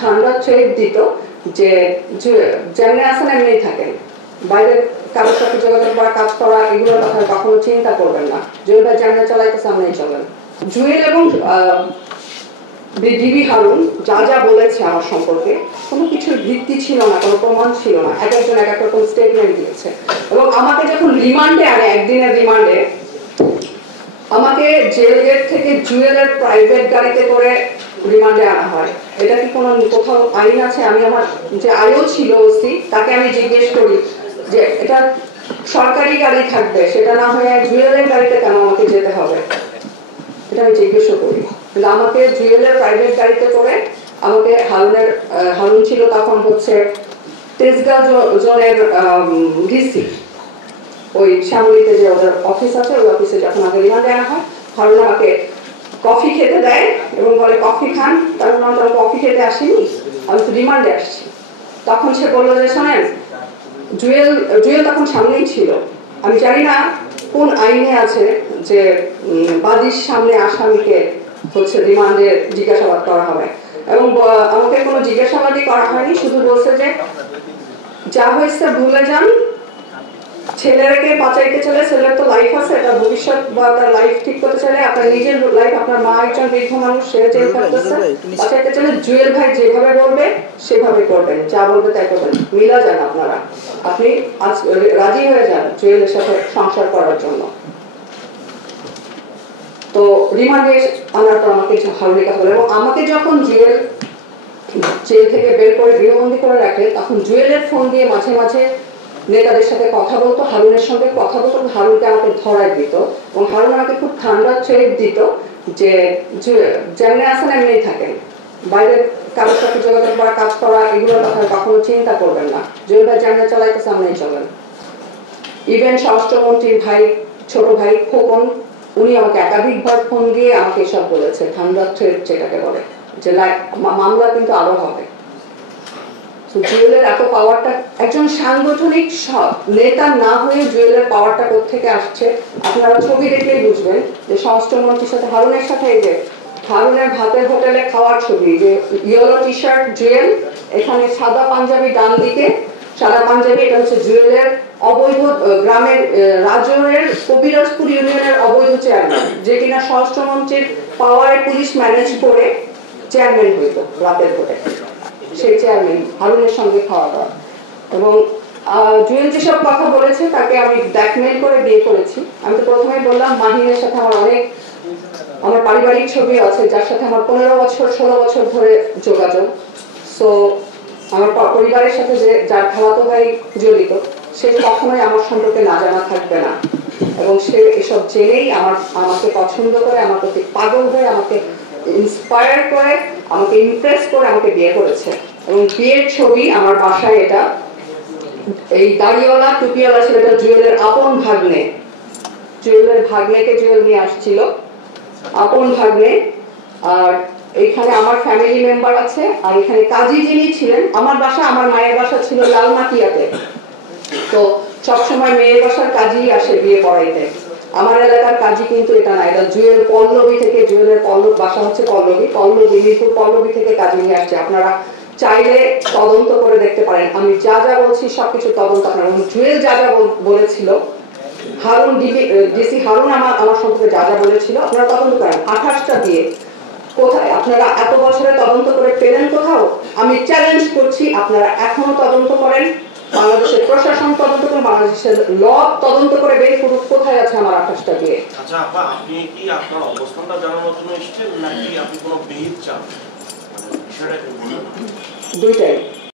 ঠান্ডা ট্রেড দিত যে যেমনি আছেন এমনিই থাকেন, বাইরে কারোর সাথে যোগাযোগ করা, কাজ করা, এগুলোর কথা কখনো চিন্তা করবেন না। জুয়েল ভাই যেমনি চালাইতে সামনেই চলেন। জুয়েল এবং ডিবি হারুন যা যা বলেছে আমার সম্পর্কে কোনো কিছুর ভিত্তি ছিল না, কোনো প্রমাণ ছিল না, এক একজন এক এক রকম স্টেটমেন্ট দিয়েছে। এবং আমাকে যখন রিমান্ডে আনে, একদিনের রিমান্ডে আমাকে জেল গেট থেকে জুয়েলের প্রাইভেট গাড়িতে করে রিমান্ডে আনা হয়। এটা কি কোনো কোথাও আইন আছে? আমি আমার যে আইও ছিল ওসি, তাকে আমি জিজ্ঞেস করি যে এটা সরকারি গাড়ি থাকবে, সেটা না হয়ে জুয়েলের গাড়িতে কেন আমাকে যেতে হবে, এটা আমি জিজ্ঞেসও করি। কিন্তু আমাকে জুয়েলের প্রাইভেট গাড়িতে করে আমাকে হারুন ছিল তখন হচ্ছে তেজগাঁও জোনের ডিসি, ওই শ্যামলীতে যে ওদের অফিস আছে, ওই অফিসে যখন আমাকে রিমান্ডে আনা হয়, হারুন আমাকে কফি খেতে দেয় এবং বলে কফি খান। তখন আমি কফি খেতে আসিনি, আমি তো রিমান্ডে আসছি। তখন সে বললো যে শোনেন, জুয়েল তখন সামনেই ছিল, আমি জানি না কোন আইনে আছে যে বাদীর সামনে আসামিকে হচ্ছে রিমান্ডে জিজ্ঞাসাবাদ করা হবে। এবং আমাকে কোনো জিজ্ঞাসাবাদই করা হয়নি, শুধু বলছে যে যা হয়েছে ভুলে যান, ছেলেকে বাঁচাইতে চলে, ছেলের তো লাইফ আছে, তার ভবিষ্যৎ বা তার লাইফ ঠিক করতে চাইলে, আপনার নিজের লাইফ, আপনার মা একজন বৃদ্ধ মানুষ, সে জেল থাকতেছে, বাঁচাইতে চলে জুয়েল ভাই যেভাবে বলবে সেভাবে করবেন, যা বলবে তাই করবেন, মিলা যান আপনারা, আপনি আজ রাজি হয়ে যান জুয়েলের সাথে সংসার করার জন্য। তো রিমান্ডে আনার পর আমাকে হারুনের কথা বলে, এবং আমাকে যখন জেল থেকে বের করে গৃহবন্দী করে রাখে, তখন জুয়েলের ফোন দিয়ে মাঝে মাঝে নেতাদের সাথে কথা বলতো, হারুনের সঙ্গে কথা বলতো, হারুনকে আমাকে ধরায় দিত এবং হারুন আমাকে খুব ঠান্ডা ট্রেড দিত যে যেমনি আছেন এমনিই থাকেন, বাইরে কারোর সাথে যোগাযোগ করা, কাজ করা, এগুলোর কথা কখনো চিন্তা করবেন না, জুয়েল ভাই যেমনি চালাইতে সামনেই চলেন। ইভেন স্বরাষ্ট্রমন্ত্রীর ভাই, ছোট ভাই খোকন, উনি আমাকে একাধিকবার ফোন দিয়ে আমাকে এসব বলেছে, ঠান্ডা থ্রেড যেটাকে বলে, যে মামলা কিন্তু আরো হবে। জুয়েলের এত পাওয়ারটা, একজন সাংগঠনিক নেতা না হয়ে জুয়েলের পাওয়ারটা কোত্থেকে আসছে আপনারা ছবি দেখলেই বুঝবেন। যে স্বরাষ্ট্রমন্ত্রীর সাথে হারুনের সাথে, এই যে হারুনের ভাতের হোটেলে খাওয়ার ছবি, যে ইয়েলো টি শার্ট জুয়েল, এখানে সাদা পাঞ্জাবি ডান দিকে, সাদা পাঞ্জাবি, এটা হচ্ছে জুয়েলের অবৈধ গ্রামের রাজৌরের কবিরাজপুর ইউনিয়নের অবৈধ চেয়ারম্যান, যে কিনা স্বরাষ্ট্রমন্ত্রীর পাওয়ারে পুলিশ ম্যানেজ করে চেয়ারম্যান হইত রাতের ভোটে, সেই চেয়ারম্যান হারুনের সঙ্গে খাওয়া দাওয়া। এবং জুয়েল যেসব কথা বলেছে তাকে আমি ব্ল্যাকমেইল করে বিয়ে করেছি। আমি তো প্রথমেই বললাম মাহিনের সাথে আমার পারিবারিক ছবি আছে, যার সাথে আমার 15 বছর 16 বছর ধরে যোগাযোগ। সো আমার পরিবারের সাথে যে যার খালাতো ভাই জড়িত, সে কখনোই আমার সম্পর্কে না জানা থাকবে না, এবং সে এসব জেনেই আমাকে পছন্দ করে, আমার প্রতি পাগল হয়ে, আমাকে ইন্সপায়ার করে, আমাকে ইমপ্রেস করে আমাকে বিয়ে করেছে। এবং বিয়ের ছবি আমার বাসায়, এটা এই দাড়িওয়ালা টুপিওয়ালা ছেলেটা জুয়েলের আপন ভাগ্নে, জুয়েলের ভাগ্নেকে জুয়েল নিয়ে আসছিল, আপন ভাগ্নে। আর এইখানে আমার ফ্যামিলি মেম্বার আছে, আর এখানে কাজী যিনি ছিলেন, আমার বাসা, আমার মায়ের বাসা ছিল লালমাটিয়াতে, তো সবসময় মেয়ের বাসার কাজী আসে বিয়ে পড়াইতে। আমার এলাকার কাজী কিন্তু এটা না, এটা জুয়েল পল্লবী থেকে, জুয়েলের বাসা হচ্ছে পল্লবী মিরপুর পল্লবী থেকে কাজী নিয়ে আসছে। আপনারা চাইলে তদন্ত করে দেখতে পারেন, আমি যা যা বলছি সবকিছু তদন্ত আপনারা, জুয়েল যা যা বলেছিল, হারুন ডিসি হারুন আমার সম্পর্কে যা যা বলেছিল, আপনারা তদন্ত করেন। 28টা দিয়ে কোথায় আপনারা এত বছরে তদন্ত করে পেলেন কোথাও? আমি চ্যালেঞ্জ করছি, আপনারা এখনো তদন্ত করেন, বাংলাদেশের প্রশাসন তদন্ত করে, বাংলাদেশের ল তদন্ত করে বের করুক কোথায় আছে আমার 28টা দিয়ে। আচ্ছা আপা, আপনি কি আপনার অবস্থানটা জানানোর জন্য এসেছেন নাকি আপনি কোনো বিহিত চান? বিষয়টা দুইটাই।